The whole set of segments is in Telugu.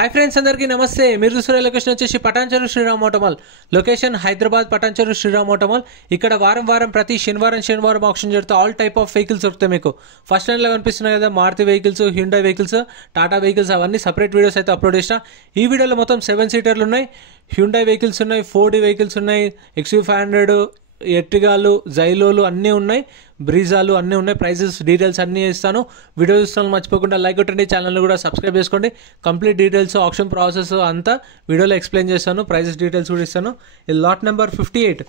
హాయ్ ఫ్రెండ్స్, అందరికీ నమస్తే. మీరు చూస్తున్న లొకేషన్ వచ్చేసి Patancheru Shriram automall. Location Hyderabad Patancheru Shriram automall. ఇక్కడ వారం ప్రతి శనివారం ఆప్షన్ జరుగుతుంది. ఆల్ టైప్ ఆఫ్ వెహికల్స్ దొరుకుతాయి మీకు. ఫస్ట్ లైన్లో కనిపిస్తున్నాయి కదా, Maruti vehicles, Hyundai vehicles, Tata vehicles, అవన్నీ సపరేట్ వీడియోస్ అయితే అప్లోడ్ చేసిన. ఈ వీడియోలో మొత్తం 7 సీటర్లు ఉన్నాయి, హ్యుండాయ్ వెహికల్స్ ఉన్నాయి, 4D వెహికల్స్ ఉన్నాయి, XV500, ఎర్టిగాలు, జైలోలు అన్నీ ఉన్నాయి, బ్రీజాలు అన్నీ ఉన్నాయి. ప్రైజెస్ డీటెయిల్స్ అన్నీ ఇస్తాను. వీడియో చూస్తాను మర్చిపోకుండా లైక్ కొట్టండి, ఛానల్ని కూడా సబ్స్క్రైబ్ చేసుకోండి. కంప్లీట్ డీటెయిల్స్, ఆప్షన్ ప్రాసెస్ అంతా వీడియోలో ఎక్స్ప్లెయిన్ చేస్తాను. ప్రైజెస్ డీటెయిల్స్ కూడా ఇస్తాను. ఈ lot number 58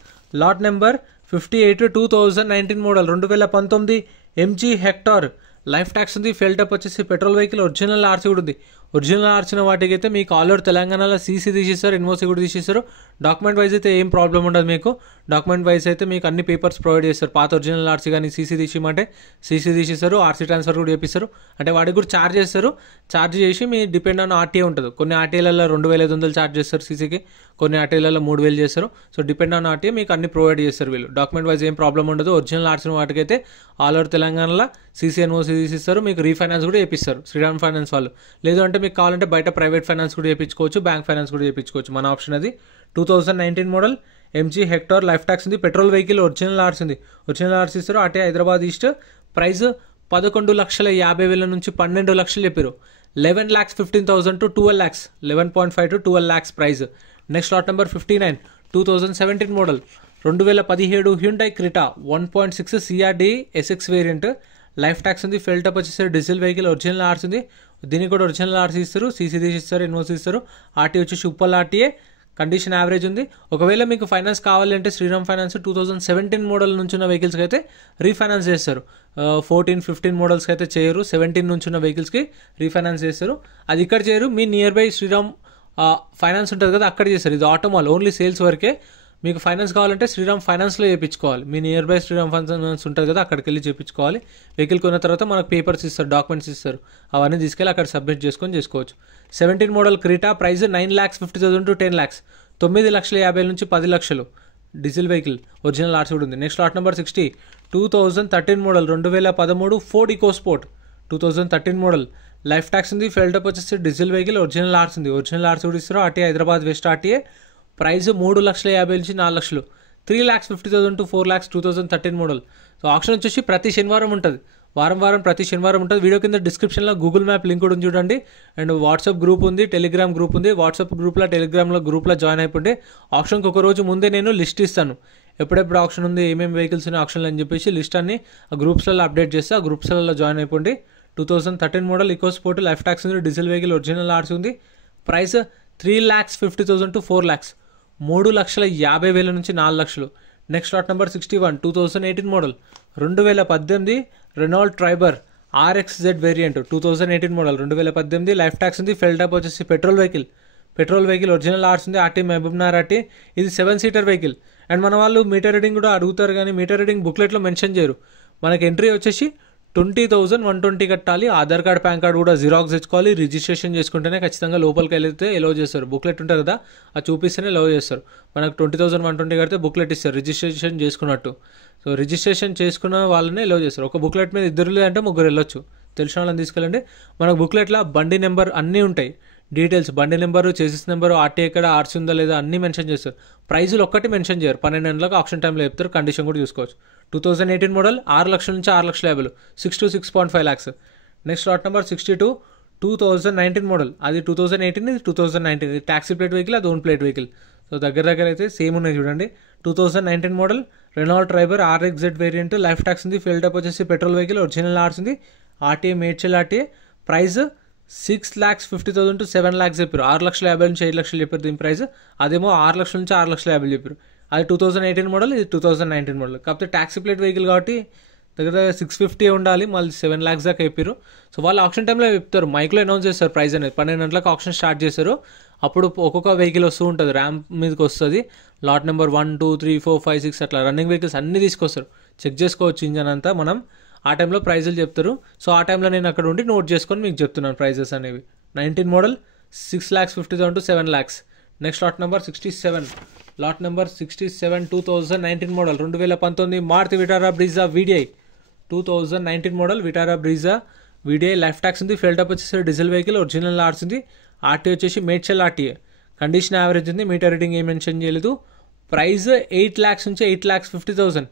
2019 model 2019 MG Hector. Life tax ఉంది. ఫెయిల్ టప్ వచ్చేసి పెట్రోల్ వెహికల్. ఒరిజినల్ ఆర్సీ కూడా ఉంది. ఒరిజినల్ ఆర్చిన వాటికి అయితే మీకు ఆల్ ఓవర్ తెలంగాణలో సీసీ తీసేస్తారు, ఎన్ఓసీ కూడా తీసేస్తారు. డాక్యుమెంట్ వైజ్ అయితే ఏం ప్రాబ్లం ఉండదు మీకు. డాక్యుమెంట్ వైజ్ అయితే మీకు అన్ని పేపర్స్ ప్రొవైడ్ చేస్తారు. పాత ఒరిజినల్ ఆర్సీ కానీ సీసీ తీసేయమంటే సీసీ తీసేస్తారు, ఆర్సీ ట్రాన్స్ఫర్ కూడా చేపిస్తారు. అంటే వాటికి కూడా ఛార్జ్ చేస్తారు. ఛార్జ్ చేసి మీ డిపెండ్ ఆన్ ఆర్టీఏ ఉంటుంది. కొన్ని ఆర్టీఏలలో 2500 ఛార్జ్ చేస్తారు సీసీకి, కొన్ని ఆర్టీఏలలో 3000 చేస్తారు. సో డిపెండ్ ఆన్ ఆర్టీఏ మీకు అన్ని ప్రొవైడ్ చేస్తారు వీళ్ళు. డాక్యుమెంట్ వైజ్ ఏం ప్రాబ్లం ఉండదు. ఒరిజినల్ ఆర్సిన వాటికైతే ఆల్ ఓవర్ తెలంగాణలో సీసీ ఎన్ఓసీ తీసిస్తారు. మీకు రీఫైనాన్స్ కూడా చేపిస్తారు శ్రీరామ్ ఫైనాన్స్ వాళ్ళు. లేదు అంటే మీకు కావాలంటే బయట ప్రైవేట్ ఫైనాన్స్ కూడా చేయించుకోవచ్చు, బ్యాంక్ ఫైనాన్స్ కూడా చేయించుకోవచ్చు. మన ఆప్షన్ అది. 2019 model MG Hector. Life tax ఉంది. Petrol vehicle. ఒరిజినల్ ఆర్సీ ఉంది. ఒరిజినల్ ఆర్సీ ఇస్తారు. అటే హైదరాబాద్ ఈస్ట్. ప్రైస్ 11,50,000 నుంచి 12 లక్షలు చెప్పారు. 11,15,000 to 12 lakhs, 11.5 to 12 lakhs price. Next lot number 59 2017 model 2017 Hyundai Creta 1.6 CRD SX variant. Life tax ఉంది. ఫెయిల్ టప్ వచ్చేసి డీజిల్ వెహికల్. ఒరిజినల్ ఆర్సీ ఉంది. దీనికి కూడా ఒరిజినల్ ఆర్సీ ఇస్తారు, సీసీ తీసి ఇస్తారు, ఎన్ఓసీ ఇస్తారు. ఆర్టీ వచ్చేసి ఉప్పల్ ఆర్టీఏ. కండిషన్ యావరేజ్ ఉంది. ఒకవేళ మీకు ఫైనాన్స్ కావాలంటే శ్రీరామ్ ఫైనాన్స్ 2017 మోడల్ నుంచి ఉన్న వెహికల్స్కి అయితే రీఫైనాన్స్ చేస్తారు. 14, 15 మోడల్స్కి అయితే చేయరు. 17 నుంచి ఉన్న వెహికల్స్కి రీఫైనాన్స్ చేస్తారు. అది ఇక్కడ చేయరు. మీ నియర్ బై శ్రీరామ్ ఫైనాన్స్ ఉంటుంది కదా, అక్కడ చేస్తారు. ఇది ఆటోమాల్ ఓన్లీ సేల్స్ వరకే. మీకు ఫైనాన్స్ కావాలంటే శ్రీరామ్ ఫైనాన్స్లో చేయించుకోవాలి. మీ నియర్ బై శ్రీరామ్ ఫైనాన్స్ ఉంటుంది కదా, అక్కడికి వెళ్ళి చేయించుకోవాలి. వెహికల్ కొన్న తర్వాత మనకు పేపర్స్ ఇస్తారు, డాక్యుమెంట్స్ ఇస్తారు. అవన్నీ తీసుకెళ్ళి అక్కడ సబ్మిట్ చేసుకొని చేసుకోవచ్చు. 17 model Creta. Price 9,50,000 to 10 lakhs, 9,50,000 నుంచి 10 లక్షలు. Diesel vehicle. ఒరిజినల్ ఆర్సీ కూడా ఉంది. Next lot number 60 2013 model 2013 Ford EcoSport. 2013 model. Life tax ఉంది. ఫెయిల్ టప్ వచ్చేసి డీజిల్ వెహికల్. ఒరిజినల్ ఆర్సీ ఉంది. ఒరిజినల్ ఆర్సీ కూడా ఇస్తారు. RTA Hyderabad west RTA. Price 3,50,000 నుంచి 4 లక్షలు. 3,50,000 to 4 lakhs 2013 model. So option వచ్చేసి ప్రతి శనివారం ఉంటుంది. వారం ప్రతి శనివారం ఉంటుంది. వీడియో కింద డిస్క్రిప్షన్లో గూగుల్ మ్యాప్ లింక్ కూడా చూడండి. అండ్ వాట్సాప్ గ్రూప్ ఉంది, టెలిగ్రామ్ గ్రూప్ ఉంది. వాట్సాప్ గ్రూప్లో, టెలిగ్రామ్లో గ్రూప్లో జాయిన్ అయిపోండి. ఆప్షన్కి ఒక రోజు ముందే నేను లిస్ట్ ఇస్తాను. ఎప్పుడెప్పుడు ఆప్షన్ ఉంది, ఏమేమి వెహికల్స్ ఉన్నాయి ఆప్షన్లు అని చెప్పేసి లిస్ట్ అన్ని ఆ గ్రూప్స్లలో అప్డేట్ చేస్తే ఆ గ్రూప్స్లలో జాయిన్ అయిపోండి. 2013 model EcoSport. Life tax ఉంది. Diesel vehicle. ఒరిజినల్ ఆర్సీ ఉంది. ప్రైస్ 3,50,000 to 4 lakhs, 3,50,000 నుంచి 4 లక్షలు. Next lot number 61 2018 model 2018 Renault Triber RXZ variant. 2018 model 2018. Life tax ఉంది. ఫెయిల్ టప్ వచ్చేసి పెట్రోల్ వెహికల్. ఒరిజినల్ ఆర్సీ ఉంది. RT Mahabubnagar RT. ఇది 7 సీటర్ వెహికల్. అండ్ మన వాళ్ళు మీటర్ రీడింగ్ కూడా అడుగుతారు, కానీ మీటర్ రీడింగ్ బుక్లెట్లో మెన్షన్ చేయరు. మనకి ఎంట్రీ వచ్చేసి 20,120 కట్టాలి. ఆధార్ కార్డ్, పాన్ కార్డ్ కూడా జిరాక్స్ తెచ్చుకోవాలి. రిజిస్ట్రేషన్ చేసుకుంటేనే ఖచ్చితంగా లోపలికి వెళ్తే ఎలో చేస్తారు. బుక్లెట్ ఉంటుంది కదా, అది చూపిస్తేనే ఎలో చేస్తారు. మనకు 20,120 కడితే బుక్లెట్ ఇస్తారు రిజిస్ట్రేషన్ చేసుకున్నట్టు. సో రిజిస్ట్రేషన్ చేసుకున్న వాళ్ళనే ఎలో చేస్తారు. ఒక బుక్లెట్ మీద 2 లేదంటే 3 వెళ్ళొచ్చు. తెలిసిన వాళ్ళని తీసుకెళ్ళండి. మనకు బుక్లెట్లో బండి నెంబర్ అన్నీ ఉంటాయి, డీటెయిల్స్, బండి నెంబరు, చేసిస్ నెంబరు, ఆర్టీ ఎక్కడ, ఆర్సీ ఉందా లేదా అన్నీ మెన్షన్ చేస్తారు. ప్రైజులు ఒక్కటి మెన్షన్ చేయరు. 12 గంటలకు ఆప్షన్ టైంలో చెప్తారు. కండిషన్ కూడా చూసుకోవచ్చు. 2018 మోడల్ 6 లక్షల నుంచి 6,50,000, 6 to 6.5 lakhs. Next lot number 62 2019 model. అది 2018, ఇది 2019. ఇది ట్యాక్సీ ప్లేట్ వెహికల్, అది ఓన్ ప్లేట్ వెహికల్. సో దగ్గర అయితే సేమ్ ఉన్నాయి చూడండి. 2019 model Renault Triber RXZ variant. Life tax ఉంది. ఫెయిల్ టప్ వచ్చేసి పెట్రోల్ వెహికల్. ఒరిజినల్ ఆర్సీ ఉంది. RTA Medchal RTA. Price 6,50,000 to 7 lakhs చెప్పారు. 6,50,000 నుంచి 7 లక్షలు చెప్పారు దీని ప్రైస్. అదేమో 6 లక్షల నుంచి 6,50,000 చెప్పారు. అది 2018 మోడల్, ఇది 2019 మోడల్. కాకపోతే ట్యాక్సీ ప్లేట్ వెహికల్ కాబట్టి దగ్గర 650 ఉండాలి. మళ్ళీ 7 lakhs దాకా చెప్పారు. సో వాళ్ళు ఆప్షన్ టైంలో చెప్తారు, మైక్లో అనౌన్స్ చేస్తారు ప్రైస్ అనేది. 12 గంటలకు ఆప్షన్ స్టార్ట్ చేస్తారు. అప్పుడు ఒక్కొక్క వెహికల్ వస్తూ ఉంటుంది, ర్యాంప్ మీదకి వస్తుంది. లాట్ నెంబర్ 1, 2, 3, 4, 5, 6 అట్లా రన్నింగ్ వెహికల్స్ అన్నీ తీసుకొస్తారు. చెక్ చేసుకోవచ్చు ఇంజన్ అంతా. మనం ఆ టైంలో ప్రైజులు చెప్తారు. సో ఆ టైంలో నేను అక్కడ ఉండి నోట్ చేసుకొని మీకు చెప్తున్నాను ప్రైజెస్ అనేవి. 19 model 6,50,000 to 7 lakhs. Next lot number 67 2019 model 2019 Maruti Vitara Brezza VDI. 2019 model Vitara Brezza VDI. Life tax ఉంది. ఫెయిల్ టప్ వచ్చేసి డీజిల్ వెహికల్. ఒరిజినల్ ఆర్సీ ఉంది. ఆర్టీఏ వచ్చేసి మేడ్చల్ ఆర్టీఏ. కండిషన్ యావరేజ్ ఉంది, మీటర్ రీడింగ్ ఏం మెన్షన్ చేయలేదు. ప్రైస్ 8 lakhs నుంచి 8,50,000,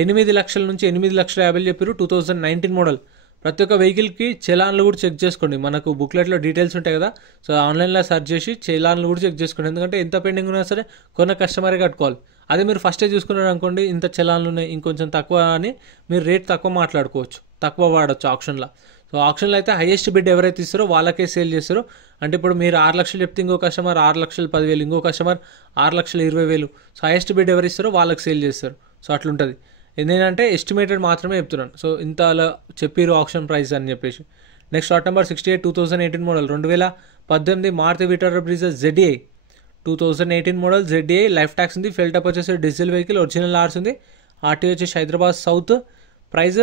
8 లక్షల నుంచి 8,50,000 చెప్పారు. 2019 మోడల్. ప్రతి ఒక్క వెహికల్కి చలాన్లు కూడా చెక్ చేసుకోండి. మనకు బుక్లెట్లో డీటెయిల్స్ ఉంటాయి కదా, సో ఆన్లైన్లో సెర్చ్ చేసి చలాన్లు కూడా చెక్ చేసుకోండి. ఎందుకంటే ఎంత పెండింగ్ ఉన్నా సరే కొన్న కస్టమరే కట్టుకోవాలి. అదే మీరు ఫస్టే చూసుకున్నారు అనుకోండి, ఇంత చలాన్లు ఉన్నాయి ఇంకొంచెం తక్కువ అని మీరు రేట్ తక్కువ మాట్లాడుకోవచ్చు, తక్కువ వాడచ్చు ఆప్షన్లో. సో ఆప్షన్లో అయితే హైయెస్ట్ బిడ్ ఎవరైతే ఇస్తారో వాళ్ళకే సేల్ చేస్తారో. అంటే ఇప్పుడు మీరు 6 లక్షలు చెప్తే ఇంకో కస్టమర్ 6,10,000, ఇంకో కస్టమర్ 6,20,000. సో హైయెస్ట్ బిడ్ ఎవరు ఇస్తారో వాళ్ళకి సేల్ చేస్తారు. సో అట్లుంటుంది. నేనంటే ఎస్టిమేటెడ్ మాత్రమే చెప్తున్నాను. సో ఇంత అలా చెప్పిరు ఆప్షన్ ప్రైస్ అని చెప్పేసి. Next lot number 68 2018 model 2018 Maruti Vitara Brezza ZDI 2018 model ZDI. Life tax ఉంది. ఫెల్ టప్ వచ్చేసి డీజిల్ వెహికల్, ఒరిజినల్ ఆర్స్ ఉంది. ఆర్టీ వచ్చేసి Hyderabad south. Price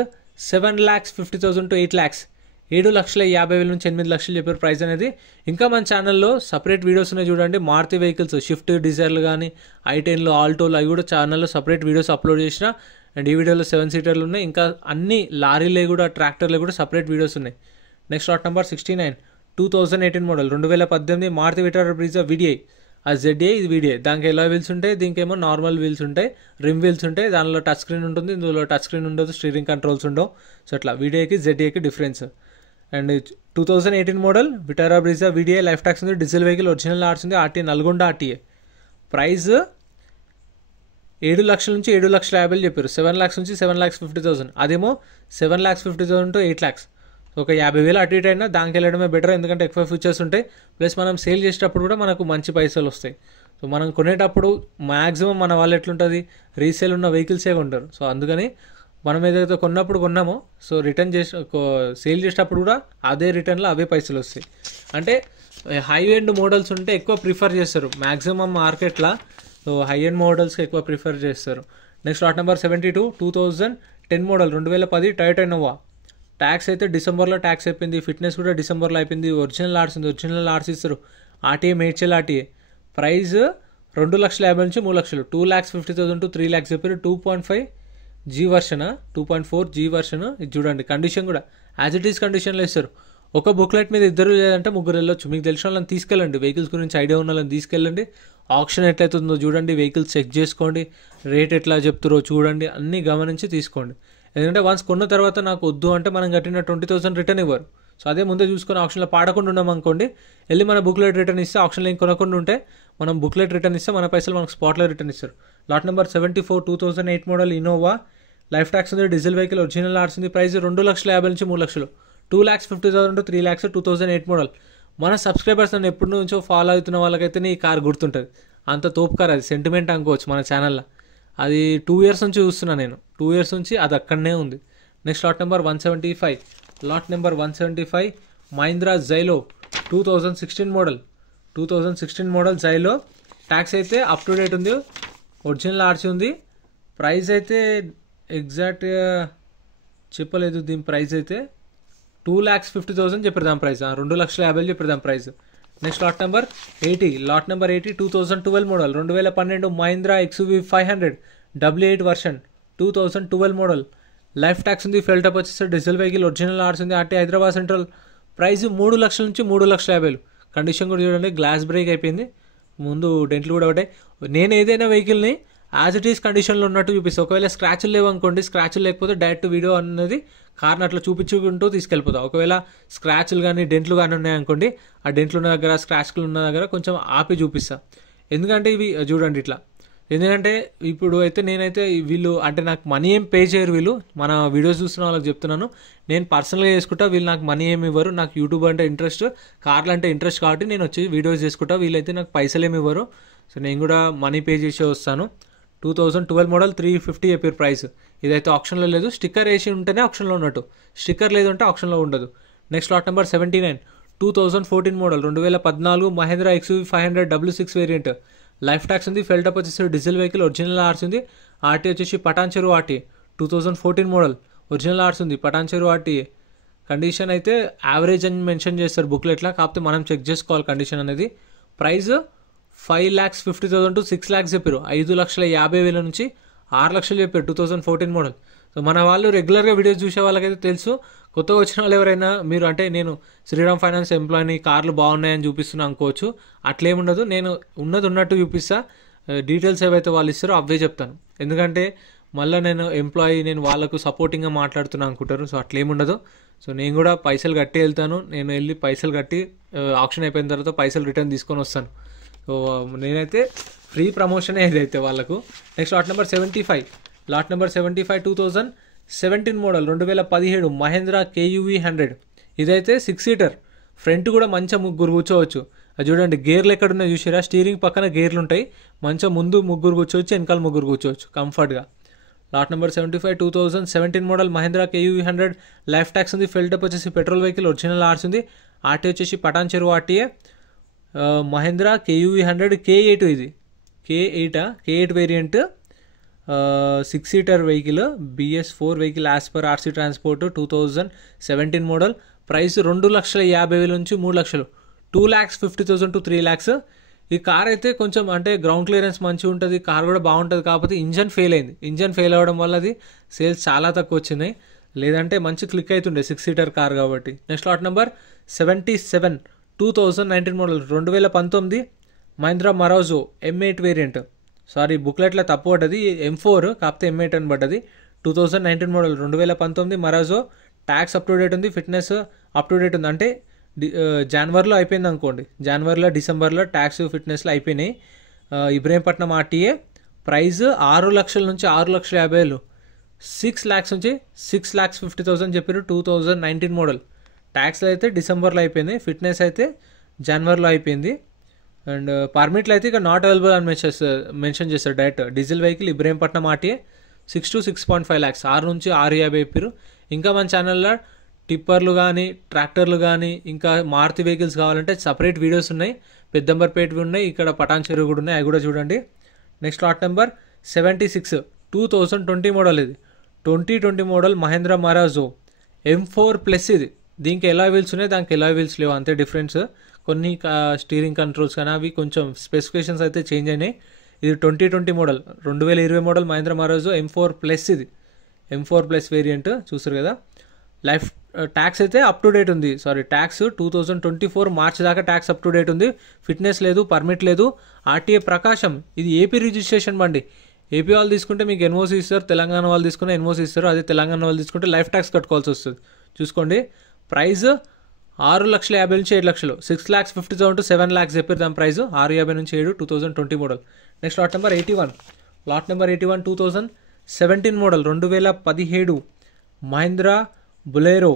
7,50,000 to 8 lakhs, 7,50,000 నుంచి 8 లక్షలు చెప్పారు ప్రైస్ అనేది. ఇంకా మన ఛానల్లో సపరేట్ వీడియోస్ ఉన్నాయి చూడండి. మారుతి వెహికల్స్ షిఫ్ట్ డిజైర్లు కానీ, I10లు, ఆల్టోలు అవి కూడా ఛానల్లో సపరేట్ వీడియోస్ అప్లోడ్ చేసిన. అండ్ ఈ వీడియోలో 7 సీటర్లు ఉన్నాయి. ఇంకా అన్ని లారీలే కూడా, ట్రాక్టర్లే కూడా సపరేట్ వీడియోస్ ఉన్నాయి. Next lot number 69 2018 model 2018 Maruti Vitara Brezza VDI. ఆ ZDI ఇది VDI. దానికి ఎలా వీల్స్ ఉంటాయి, దీనికేమో నార్మల్ వీల్స్ ఉంటాయి, రిమ్ వీల్స్ ఉంటాయి. దానిలో టచ్ స్క్రీన్ ఉంటుంది, ఇందులో టచ్ స్క్రీన్ ఉండదు, స్టీరింగ్ కంట్రోల్స్ ఉండవు. సో అట్లా VDIకి ZDIకి difference. And 2018 model Vitara Brezza VDI. Life tax ఉంది. డీజిల్ వెహికల్, ఒరిజినల్ ఆర్స్ ఉంది. RT Nalgonda RTA. ప్రైస్ 7 లక్షల నుంచి 7,50,000 చెప్పారు. 7 lakhs నుంచి 7,50,000. అదేమో 7,50,000 to 8 lakhs. ఒక 50,000 అటు ఇటు అయినా దానికి వెళ్ళడమే బెటర్. ఎందుకంటే ఎక్కువ ఫీచర్స్ ఉంటాయి. ప్లస్ మనం సేల్ చేసేటప్పుడు కూడా మనకు మంచి పైసలు వస్తాయి. సో మనం కొనేటప్పుడు మ్యాక్సిమం మన వాళ్ళు ఎట్లుంటుంది, రీసేల్ ఉన్న వెహికల్సే కొంటారు. సో అందుకని మనం ఏదైతే కొన్నప్పుడు కొన్నామో, సో రిటర్న్ సేల్ చేసేటప్పుడు కూడా అదే రిటర్న్లో అవే పైసలు వస్తాయి. అంటే హై ఎండ్ మోడల్స్ ఉంటే ఎక్కువ ప్రిఫర్ చేస్తారు మ్యాక్సిమం మార్కెట్లో. సో హై ఎండ్ మోడల్స్కి ఎక్కువ ప్రిఫర్ చేస్తారు. Next lot number 72 2010 model 2010 Toyota Innova. Tax అయితే డిసెంబర్లో ట్యాక్స్ అయిపోయింది. ఫిట్నెస్ కూడా డిసెంబర్లో అయిపోయింది. ఒరిజినల్ ఆర్స్ ఉంది. ఒరిజినల్ ఆర్స్ ఇస్తారు. RTA Medchal RTA. ప్రైస్ 2,50,000 నుంచి 3 లక్షలు, 2,50,000 to 3 lakhs చెప్పారు. 2.5 G వర్షన్, 2.4 G వర్షన్. ఇది చూడండి. కండిషన్ కూడా యాజ్ ఇట్ ఈస్ కండిషన్లో ఇస్తారు. ఒక బుక్లెట్ మీద 2 లేదంటే 3 వెళ్ళొచ్చు. మీకు తెలిసిన వాళ్ళని తీసుకెళ్ళండి, వెహికల్స్ గురించి ఐడియా ఉన్న వాళ్ళని తీసుకెళ్ళండి. ఆప్షన్ ఎట్లయితుందో చూడండి, వెహికల్స్ చెక్ చేసుకోండి, రేట్ ఎట్లా చెప్తారో చూడండి, అన్నీ గమనించి తీసుకోండి. ఎందుకంటే వన్స్ కొన్న తర్వాత నాకు వద్దు అంటే మనం కట్టిన 20,000 రిటర్న్ ఇవ్వరు. సో అదే ముందే చూసుకొని ఆప్షన్లో పాడకుండా ఉన్నాం అనుకోండి, వెళ్ళి మన బుక్లెట్ రిటర్న్ ఇస్తే, ఆప్షన్లో ఏం కొనకుండా ఉంటే మనం బుక్లెట్ రిటర్న్ ఇస్తే మన పైసలు మనకు స్పాట్లో రిటర్న్ ఇస్తారు. Lot number 74 2008 model Innova. Life tax ఉంది. డీజిల్ వెహికల్, ఒరిజినల్ ఆర్స్ ఉంది. ప్రైస్ 2,50,000 నుంచి 3 లక్షలు, 2,50,000 to 3 lakhs. 2008 మోడల్. మన సబ్స్క్రైబర్స్ నన్ను ఎప్పటి నుంచో ఫాలో అవుతున్న వాళ్ళకైతే ఈ కార్ గుర్తుంటుంది. అంత తోపు కార్, అది సెంటిమెంట్ అనుకోవచ్చు మన ఛానల్లో. అది 2 years నుంచి చూస్తున్నాను నేను. 2 years నుంచి అది అక్కడనే ఉంది. Next lot number 175. Lot number 175 Mahindra Xylo 2016 model. 2016 model Xylo. Tax అయితే అప్ టు డేట్ ఉంది. ఒరిజినల్ ఆర్సీ ఉంది. ప్రైస్ అయితే ఎగ్జాక్ట్గా చెప్పలేదు. దీని ప్రైస్ అయితే 2,50,000 చెప్పారు. దాని ప్రైస్ 2,50,000 చెప్పారు దాని price. Next lot number 80. Lot number 80 2012 model 2012 Mahindra XUV 500 W8 version. 2012 model. Life tax ఉంది. ఫెల్ టప్ వచ్చేసి డీజిల్ వెహికల్, ఒరిజినల్ ఆర్స్ ఉంది. RT Hyderabad central. ప్రైస్ 3 లక్షల నుంచి 3,50,000. కండిషన్ కూడా చూడండి, గ్లాస్ బ్రేక్ అయిపోయింది, ముందు డెంట్లు కూడా ఒకటే. నేను ఏదైనా వెహికల్ని యాజ్ ఇట్ ఈస్ కండిషన్లో ఉన్నట్టు చూపిస్తాను. ఒకవేళ స్క్రాచ్లు లేవనుకోండి, స్క్రాచ్లు లేకపోతే డైరెక్ట్ వీడియో అనేది కార్ని అట్లా చూపించుకుంటూ తీసుకెళ్ళిపోతాం. ఒకవేళ స్క్రాచ్లు కానీ డెంట్లు కానీ ఉన్నాయనుకోండి, ఆ డెంట్లు ఉన్న దగ్గర, స్క్రాచ్లు ఉన్న దగ్గర కొంచెం ఆపి చూపిస్తా. ఎందుకంటే ఇవి చూడండి ఇట్లా. ఎందుకంటే ఇప్పుడు అయితే నేనైతే వీళ్ళు అంటే నాకు మనీ ఏం పే చేయరు వీళ్ళు. మన వీడియోస్ చూస్తున్న వాళ్ళకి చెప్తున్నాను, నేను పర్సనల్గా చేసుకుంటా. వీళ్ళు నాకు మనీ ఏమి ఇవ్వరు. నాకు యూట్యూబ్ అంటే ఇంట్రెస్ట్, కార్లు అంటే ఇంట్రెస్ట్ కాబట్టి నేను వచ్చి వీడియోస్ చేసుకుంటా. వీళ్ళైతే నాకు పైసలు ఏమి ఇవ్వరు. సో నేను కూడా మనీ పే చేసే వస్తాను. 2012 మోడల్ 350 చెప్పారు ప్రైస్. ఇదైతే ఆప్షన్లో లేదు. స్టిక్కర్ వేసి ఉంటేనే ఆప్షన్లో ఉన్నట్టు, స్టిక్కర్ లేదు అంటే ఆప్షన్లో ఉండదు. Next lot number 79 2014 model 2014 Mahindra XUV 500 W6 variant. Life tax ఉంది. ఫెల్ టప్ వచ్చేసి డీజిల్ వెహికల్, ఒరిజినల్ ఆర్స్ ఉంది. ఆర్టీ వచ్చేసి పటాన్ చెరువు ఆర్టీ. 2014 మోడల్. ఒరిజినల్ ఆర్స్ ఉంది. పటాన్ చెరువు ఆర్టీ. కండిషన్ అయితే యావరేజ్ అని మెన్షన్ చేస్తారు బుక్లెట్లో, కాకపోతే మనం చెక్ చేసుకోవాలి కండిషన్ అనేది. ప్రైస్ 5,50,000 to 6 lakhs చెప్పారు. 5,50,000 నుంచి 6 లక్షలు చెప్పారు. 2014 మోడల్. సో మన వాళ్ళు రెగ్యులర్గా వీడియోస్ చూసే వాళ్ళకైతే తెలుసు, కొత్తగా వచ్చిన వాళ్ళు ఎవరైనా మీరు అంటే నేను శ్రీరామ్ ఫైనాన్స్ ఎంప్లాయీని, కార్లు బాగున్నాయని చూపిస్తున్నా అనుకోవచ్చు. అట్లేముండదు, నేను ఉన్నది ఉన్నట్టు చూపిస్తా. డీటెయిల్స్ ఏవైతే వాళ్ళు ఇస్తారో అవే చెప్తాను. ఎందుకంటే మళ్ళీ నేను ఎంప్లాయీ, నేను వాళ్ళకు సపోర్టింగ్గా మాట్లాడుతున్నా అనుకుంటారు. సో అట్లేముండదు. సో నేను కూడా పైసలు కట్టి వెళ్తాను. నేను వెళ్ళి పైసలు కట్టి ఆప్షన్ అయిపోయిన తర్వాత పైసలు రిటర్న్ తీసుకొని వస్తాను. సో నేనైతే ఫ్రీ ప్రమోషనే ఇదైతే వాళ్ళకు. Next lot number 75. Lot number 75 2017 model 2017 Mahindra KUV 100. ఇదైతే 6 సీటర్, ఫ్రంట్ కూడా మంచిగా ముగ్గురు కూర్చోవచ్చు. అది చూడండి, గేర్లు ఎక్కడున్నాయి చూసారా, స్టీరింగ్ పక్కన గేర్లు ఉంటాయి. మంచిగా ముందు ముగ్గురు కూర్చోవచ్చు, వెనకాల ముగ్గురు కూర్చోవచ్చు కంఫర్ట్గా. Lot number 75 2017 model Mahindra KUV 100. Life tax ఉంది. ఫిల్టప్ వచ్చేసి పెట్రోల్ వెహికల్, ఒరిజినల్ ఆర్స్ ఉంది. ఆర్టీ వచ్చేసి పటాన్ చెరువు ఆర్టీఏ. Mahindra KUV 100 K8. ఇది K8 variant, 6 seater vehicle, BS4 vehicle as per RC transport. 2017 model. Price 2,50,000 నుంచి 3 లక్షలు, 2,50,000 to 3 lakhs. ఈ కార్ అయితే కొంచెం అంటే గ్రౌండ్ క్లియరెన్స్ మంచిగా ఉంటుంది, కార్ కూడా బాగుంటుంది. కాకపోతే ఇంజన్ ఫెయిల్ అయింది. ఇంజన్ ఫెయిల్ అవ్వడం వల్ల అది సేల్స్ చాలా తక్కువ వచ్చినాయి. లేదంటే మంచి క్లిక్ అవుతుండే 6 సీటర్ కార్ కాబట్టి. Next lot number 77 2019 model 2019 Mahindra Marazzo M8 variant. Sorry, బుక్లెట్లో తప్పు పడ్డది, M4 కాకపోతే M8 అని పడ్డది. 2019 model 2019 Marazzo. Tax up to date ఉంది, ఫిట్నెస్ అప్ టు డేట్ ఉంది. అంటే జనవరిలో అయిపోయింది అనుకోండి, జనవరిలో డిసెంబర్లో ట్యాక్స్ ఫిట్నెస్లో అయిపోయినాయి. ఇబ్రహీంపట్నం ఆర్టీఏ. ప్రైస్ 6 లక్షల నుంచి 6,50,000, 6 lakhs నుంచి 6,50,000 చెప్పారు. 2019 మోడల్. ట్యాక్స్లో అయితే డిసెంబర్లో అయిపోయింది, ఫిట్నెస్ అయితే జనవరిలో అయిపోయింది. అండ్ పర్మిట్లు అయితే ఇక నాట్ అవైలబుల్ అని మెన్షన్ చేస్తారు direct. Diesel vehicle Ibrahimpatnam RTA. 6 to 6.5 lakhs, 6 నుంచి 6,50,000 చెప్పారు. ఇంకా మన ఛానల్లో టిప్పర్లు కానీ, ట్రాక్టర్లు కానీ, ఇంకా మారుతి వెహికల్స్ కావాలంటే సపరేట్ వీడియోస్ ఉన్నాయి. పెద్దంబర్పేటవి ఉన్నాయి, ఇక్కడ పటాన్ చెరువు కూడా ఉన్నాయి, అవి కూడా చూడండి. Next lot number 76 2020 model. ఇది 2020 మోడల్ మహేంద్రా మరాజో M4+. ఇది దీనికి ఎలా వీల్స్ ఉన్నాయి, దానికి ఎలా వీల్స్ లేవు, అంతే డిఫరెన్స్. కొన్ని స్టీరింగ్ కంట్రోల్స్ కానీ అవి కొంచెం స్పెసిఫికేషన్స్ అయితే చేంజ్ అయినాయి. ఇది 2020 model 2020 model Mahindra Marazzo M4+. ఇది M4+ వేరియంట్ చూసారు కదా. లైఫ్ ట్యాక్స్ అయితే అప్ టు డేట్ ఉంది. సారీ, ట్యాక్స్ 2024 మార్చ్ దాకా ట్యాక్స్ అప్ టు డేట్ ఉంది. ఫిట్నెస్ లేదు, పర్మిట్ లేదు. ఆర్టీఏ ప్రకాశం. ఇది ఏపీ రిజిస్ట్రేషన్ బండి. ఏపీ వాళ్ళు తీసుకుంటే మీకు ఎన్ఓసి ఇస్తారు, తెలంగాణ వాళ్ళు తీసుకుంటే ఎన్ఓసి ఇస్తారు. అదే తెలంగాణ వాళ్ళు తీసుకుంటే లైఫ్ ట్యాక్స్ కట్టుకోవాల్సి వస్తుంది. చూసుకోండి. ప్రైస్ 6,50,000 నుంచి 7 లక్షలు, 6,50,000 to 7 lakhs చెప్పారు దాని ప్రైస్. 6,50,000 నుంచి 7, 2020 model. Next lot number 81. Lot number 81 2017 model 2017 Mahindra Bolero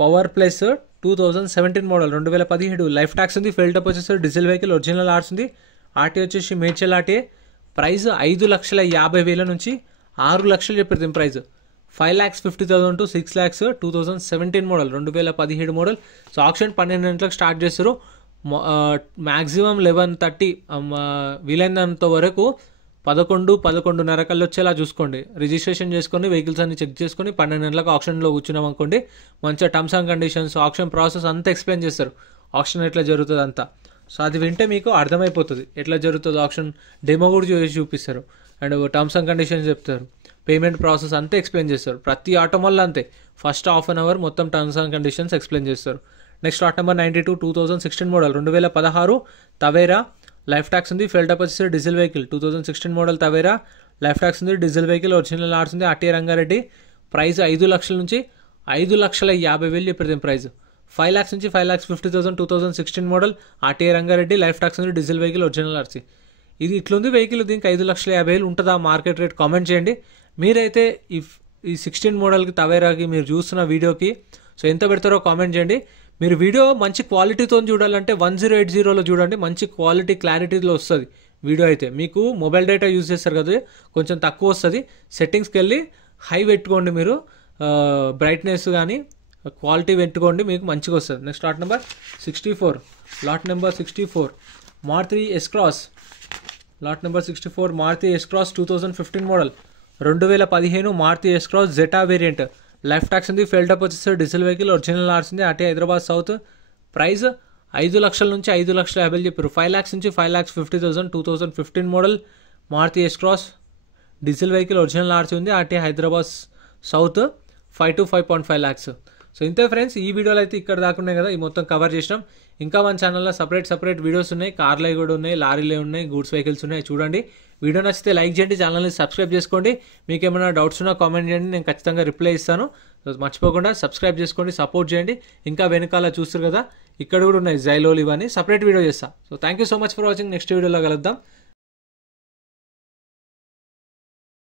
power plus. 2017 model 2017. Life tax ఉంది. ఫిల్టప్ వచ్చేసి డీజిల్ వెహికల్, ఒరిజినల్ ఆర్స్ ఉంది. ఆర్టీ వచ్చేసి మేడ్చల్ ఆర్టీఏ. ప్రైస్ 5,50,000 నుంచి 6 లక్షలు చెప్పారు దీని price. 5,50,000 to 6 lakhs. 2017 model 2017 model. So option 12 గంటలకు స్టార్ట్ చేస్తారు. మ్యాక్సిమం 11:30 వీలైనంత వరకు 11-11:30 కల్లా వచ్చేలా చూసుకోండి. రిజిస్ట్రేషన్ చేసుకొని వెహికల్స్ అన్ని చెక్ చేసుకొని 12 గంటలకు ఆప్షన్లో కూర్చున్నాం అనుకోండి. మంచిగా terms and conditions, option process అంతా ఎక్స్ప్లెయిన్ చేస్తారు. ఆప్షన్ ఎట్లా జరుగుతుంది అంతా. సో అది వింటే మీకు అర్థమైపోతుంది ఎట్లా జరుగుతుంది. ఆప్షన్ డెమో కూడా చూపిస్తారు. అండ్ టర్మ్స్ అండ్ కండిషన్స్ చెప్తారు. పేమెంట్ ప్రాసెస్ అంతా ఎక్స్ప్లెయిన్ చేస్తారు. ప్రతి ఆటో వల్ల అంతే. ఫస్ట్ హాఫ్ అన్ అవర్ మొత్తం టర్మ్స్ అండ్ కండిషన్స్ ఎక్స్ప్లెయిన్ చేస్తారు. Next lot number 92 2016 model 2016 Tavera. Life tax ఉంది. ఫిల్టప్ వచ్చేసి diesel vehicle. 2016 model Tavera. Life tax ఉంది. డీజిల్ వెహికల్, ఒరిజినల్ ఆర్స్ ఉంది. ఆర్టీఏ రంగారెడ్డి. ప్రైస్ 5 లక్షల నుంచి 5,50,000 చెప్పారు దీని ప్రైస్. 5 lakhs నుంచి 5,50,000. 2016 model RTA Rangareddy. Life tax ఉంది. Diesel vehicle, original RC. ఇది ఇట్లుంది వెహికల్. దీనికి 5,50,000 ఉంటుందా మార్కెట్ రేట్? కామెంట్ చేయండి. మీరైతే ఈ 16 మోడల్కి తవేరాకి మీరు చూస్తున్న వీడియోకి సో ఎంత పెడతారో కామెంట్ చేయండి. మీరు వీడియో మంచి క్వాలిటీతో చూడాలంటే 1080లో చూడండి. మంచి క్వాలిటీ క్లారిటీలో వస్తుంది వీడియో. అయితే మీకు మొబైల్ డేటా యూజ్ చేస్తారు కదా, కొంచెం తక్కువ వస్తుంది. సెట్టింగ్స్కి వెళ్ళి హై పెట్టుకోండి మీరు, బ్రైట్నెస్ కానీ క్వాలిటీ పెట్టుకోండి, మీకు మంచిగా వస్తుంది. Next lot number 64. Lot number 64 Maruti S Cross. Lot number 64 Maruti S Cross 2015 model 2015 Maruti S Cross Zeta variant. Life tax ఉంది. ఫిల్టప్ వచ్చేసి డీజిల్ వెహికల్, ఒరిజినల్ ఆర్స్ ఉంది. RT Hyderabad south. ప్రైస్ 5 లక్షల నుంచి 5,50,000 చెప్పారు. 5 lakhs నుంచి 5,50,000. 2015 model Maruti S Cross diesel vehicle, original RC ఉంది. RT Hyderabad south. 5 to 5.5 lakhs. So ఇంతే ఫ్రెండ్స్, ఈ వీడియోలో అయితే ఇక్కడ దాకా ఉన్నాయి కదా, ఈ మొత్తం కవర్ చేసినాం. ఇంకా మన ఛానల్లో సపరేట్ వీడియోస్ ఉన్నాయి, కార్లు కూడా ఉన్నాయి, లారీలే ఉన్నాయి, గూడ్స్ వెహికల్స్ ఉన్నాయి, చూడండి. వీడియో నచ్చితే లైక్ చేయండి, ఛానల్ని సబ్స్క్రైబ్ చేసుకోండి. మీకు ఏమైనా డౌట్స్ ఉన్నా కామెంట్ చేయండి, నేను ఖచ్చితంగా రిప్లై ఇస్తాను. మర్చిపోకుండా సబ్స్క్రైబ్ చేసుకోండి, సపోర్ట్ చేయండి. ఇంకా వెనకాల చూస్తారు కదా, ఇక్కడ కూడా ఉన్నాయి జైలోలు, ఇవన్నీ సపరేట్ వీడియో చేస్తా. So thank you so much for watching. Next వీడియోలో కలుద్దాం.